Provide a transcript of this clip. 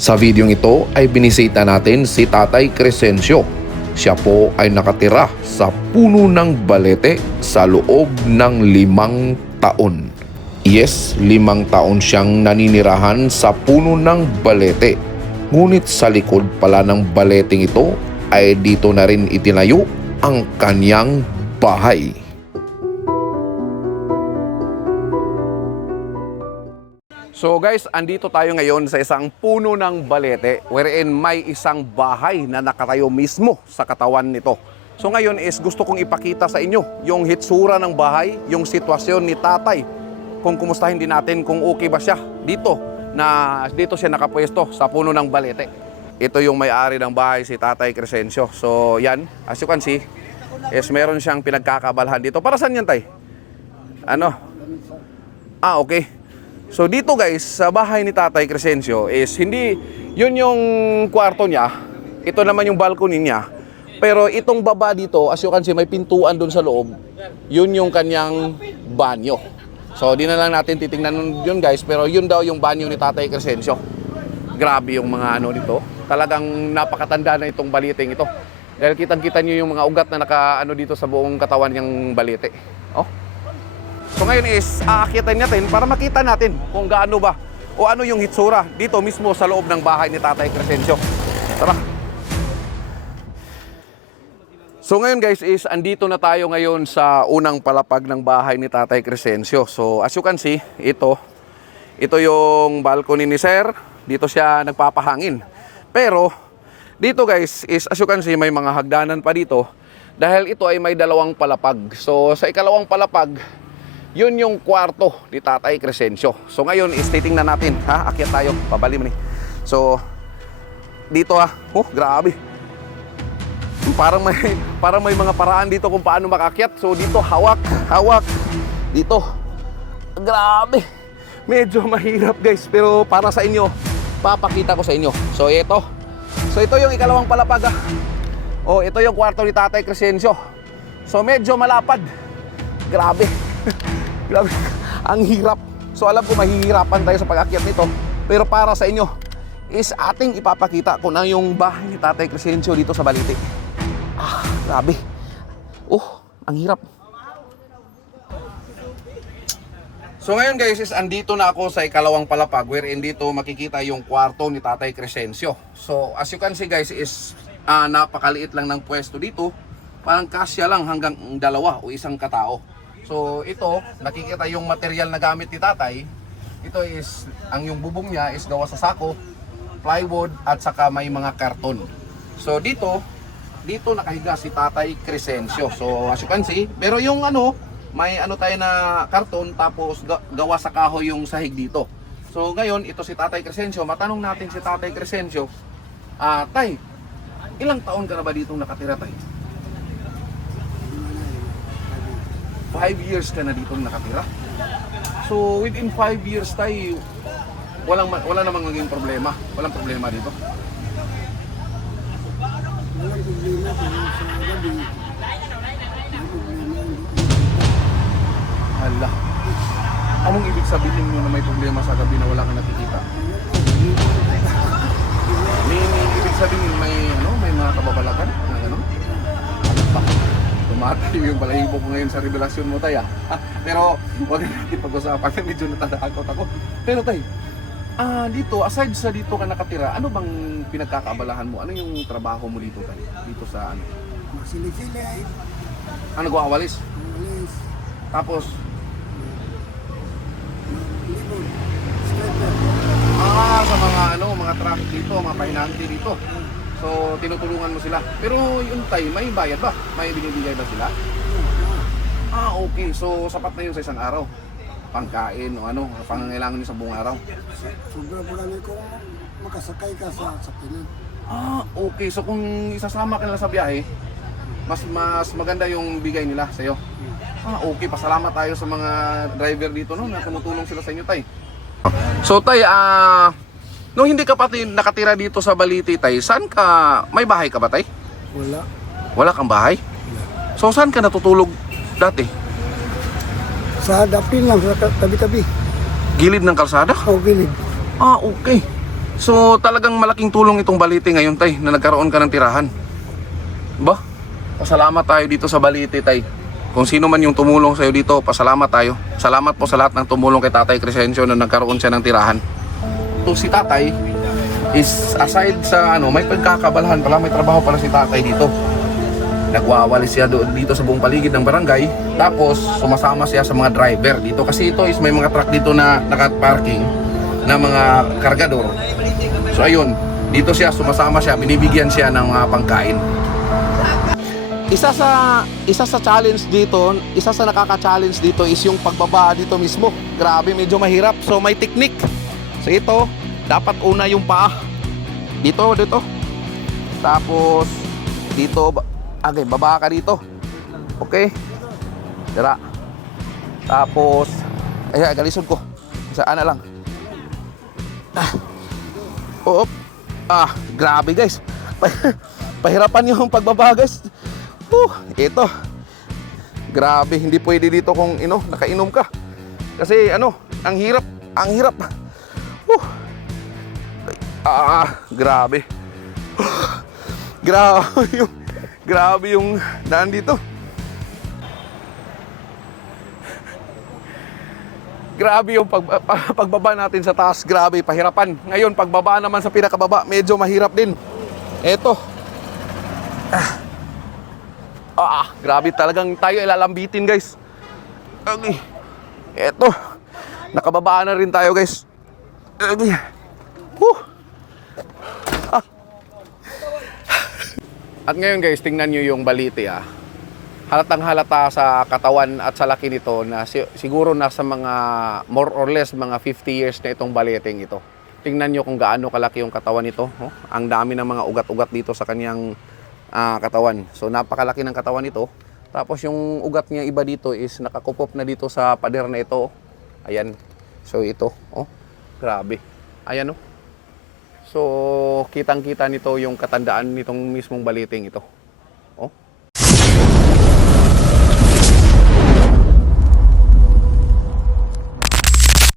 Sa videong ito ay binisita natin si Tatay Crescencio. Siya po ay nakatira sa puno ng balete sa loob ng limang taon. Yes, limang taon siyang naninirahan sa puno ng balete. Ngunit sa likod pala ng baleteng ito ay dito na rin itinayo ang kanyang bahay. So guys, andito tayo ngayon sa isang puno ng balete wherein may isang bahay na nakatayo mismo sa katawan nito. So ngayon is gusto kong ipakita sa inyo yung hitsura ng bahay, yung sitwasyon ni tatay. Kung kumustahin din natin kung okay ba siya dito na dito siya nakapwesto sa puno ng balete. Ito yung may-ari ng bahay si Tatay Crescencio. So yan, as you can see, is meron siyang pinagkakabalhan dito. Para saan yan tay? Ano? Ah, okay. So dito guys, sa bahay ni Tatay Crescencio is hindi, yun yung kwarto niya, ito naman yung balcony niya. Pero itong baba dito, as you can see, may pintuan doon sa loob, yun yung kanyang banyo. So di na lang natin titingnan yun guys, pero yun daw yung banyo ni Tatay Crescencio. Grabe yung mga ano dito. Talagang napakatanda na itong baliting ito. Dahil kitang-kita nyo yung mga ugat na naka ano dito sa buong katawan ng balite. Oh, So ngayon is aakitan natin para makita natin kung gaano ba o ano yung hitsura dito mismo sa loob ng bahay ni Tatay Crescencio. Tara. So ngayon guys is andito na tayo ngayon sa unang palapag ng bahay ni Tatay Crescencio. So as you can see, ito ito yung balcony ni Sir. Dito siya nagpapahangin. Pero dito guys is as you can see may mga hagdanan pa dito dahil ito ay may dalawang palapag. So sa ikalawang palapag yun yung kwarto ni Tatay Crescencio. So ngayon is titingnan natin, ha? Akyat tayo, pabali mo ni. So dito ha. Oh, grabe. Parang may parang may mga paraan dito kung paano makakyat. So dito hawak, hawak. Dito. Grabe. Medyo mahirap guys, pero para sa inyo, papakita ko sa inyo. So ito. So ito yung ikalawang palapag. ah. Oh, ito yung kwarto ni Tatay Crescencio. So medyo malapad. Grabe. Grabe. Ang hirap. So alam ko mahihirapan tayo sa pag-akyat nito. Pero para sa inyo is ating ipapakita kung ano yung bahay ni Tatay Crescencio dito sa Balite. Ah, grabe. Oh, ang hirap. So ngayon guys is andito na ako sa ikalawang palapag wherein dito makikita yung kwarto ni Tatay Crescencio. So as you can see guys is ah, napakaliit lang ng pwesto dito. Parang kasya lang hanggang dalawa o isang katao. So ito, nakikita yung material na gamit ni Tatay. Ito is, ang yung bubong niya is gawa sa sako, plywood at saka may mga karton. So dito, dito nakahiga si Tatay Crescencio. So as you can see, pero yung ano, may ano tayo na karton tapos ga- gawa sa kahoy yung sahig dito. So ngayon, ito si Tatay Crescencio. Matanong natin si Tatay Crescencio, ah, Tay, ilang taon ka na ba dito nakatira, Tay? Five years ka na dito nakatira. So within five years, Tay, walang, wala namang naging problema. Walang problema dito. Hala. Anong ibig sabihin mo na may problema sa gabi na wala kang nakikita? May, may ibig sabihin may ano, may mga kababalagan Tumatayo yung balahibo ko ngayon sa revelasyon mo tay ah. Pero wag na natin pag-usapan, medyo natatakot ako. Pero tay, ah dito, aside sa dito ka nakatira, ano bang pinagkakaabalahan mo? Ano yung trabaho mo dito tay? Dito sa ano? Masili-sili ay Ano nagwawalis? umalis, Tapos, libon. Ah, sa mga ano, mga traffic dito, mga pahinante dito. So, tinutulungan mo sila. Pero yung tay, may bayad ba? May binibigay ba sila? Ah, okay. So, sapat na yun sa isang araw. Pangkain o ano, pangangailangan nyo sa buong araw. Sobra po lang kung makasakay ka sa sakinan. Ah, okay. So, kung isasama ka nila sa biyahe, mas mas maganda yung bigay nila sa iyo. Ah, okay. Pasalamat tayo sa mga driver dito no na tumutulong sila sa inyo, tay. So, tay, ah nung hindi ka pati nakatira dito sa Baliti, tay, saan ka may bahay ka ba, tay? Wala. Wala kang bahay? So saan ka natutulog dati? Sa dapin lang, sa ta- tabi-tabi. Gilid ng kalsada? O gilid. Ah, okay. So talagang malaking tulong itong balite ngayon tay na nagkaroon ka ng tirahan. Ba? Pasalamat tayo dito sa balite tay. Kung sino man yung tumulong sa'yo dito, pasalamat tayo. Salamat po sa lahat ng tumulong kay Tatay Crescencio na nagkaroon siya ng tirahan. To si Tatay is aside sa ano, may pagkakabalahan pala, may trabaho pala si Tatay dito. Nagwawalis siya doon dito sa buong paligid ng barangay. Tapos sumasama siya sa mga driver dito kasi ito is may mga truck dito na naka-parking na mga kargador. So ayun, dito siya sumasama siya, binibigyan siya ng mga pangkain. Isa sa isa sa challenge dito, isa sa nakaka-challenge dito is yung pagbaba dito mismo. Grabe, medyo mahirap. So may technique. So ito, dapat una yung paa. Dito, dito. Tapos dito, okay, baba ka dito. Okay? Dira. Tapos, ay, galisod ko. Saan na lang. Ah. Oop. Ah, grabe guys. Pahirapan yung pagbaba guys. Uh, ito. Grabe, hindi pwede dito kung ino, nakainom ka. Kasi ano, ang hirap, ang hirap. Uh. Ah, grabe. grabe yung grabe yung daan dito. Grabe yung pag, pa- pagbaba natin sa taas, grabe, pahirapan. Ngayon, pagbaba naman sa pinakababa, medyo mahirap din. Eto. Ah, ah, grabe talagang tayo ilalambitin, guys. Okay. Eto. Nakababa na rin tayo, guys. Whew. Ah. At ngayon, guys, tingnan nyo yung balite, ah halatang halata sa katawan at sa laki nito na si- siguro nasa mga more or less mga 50 years na itong baleteng ito. Tingnan nyo kung gaano kalaki yung katawan nito. Oh. Ang dami ng mga ugat-ugat dito sa kanyang ah, katawan. So napakalaki ng katawan nito. Tapos yung ugat niya iba dito is nakakupop na dito sa pader na ito. Ayan. So ito. Oh. Grabe. Ayan oh. So kitang-kita nito yung katandaan nitong mismong baliting ito.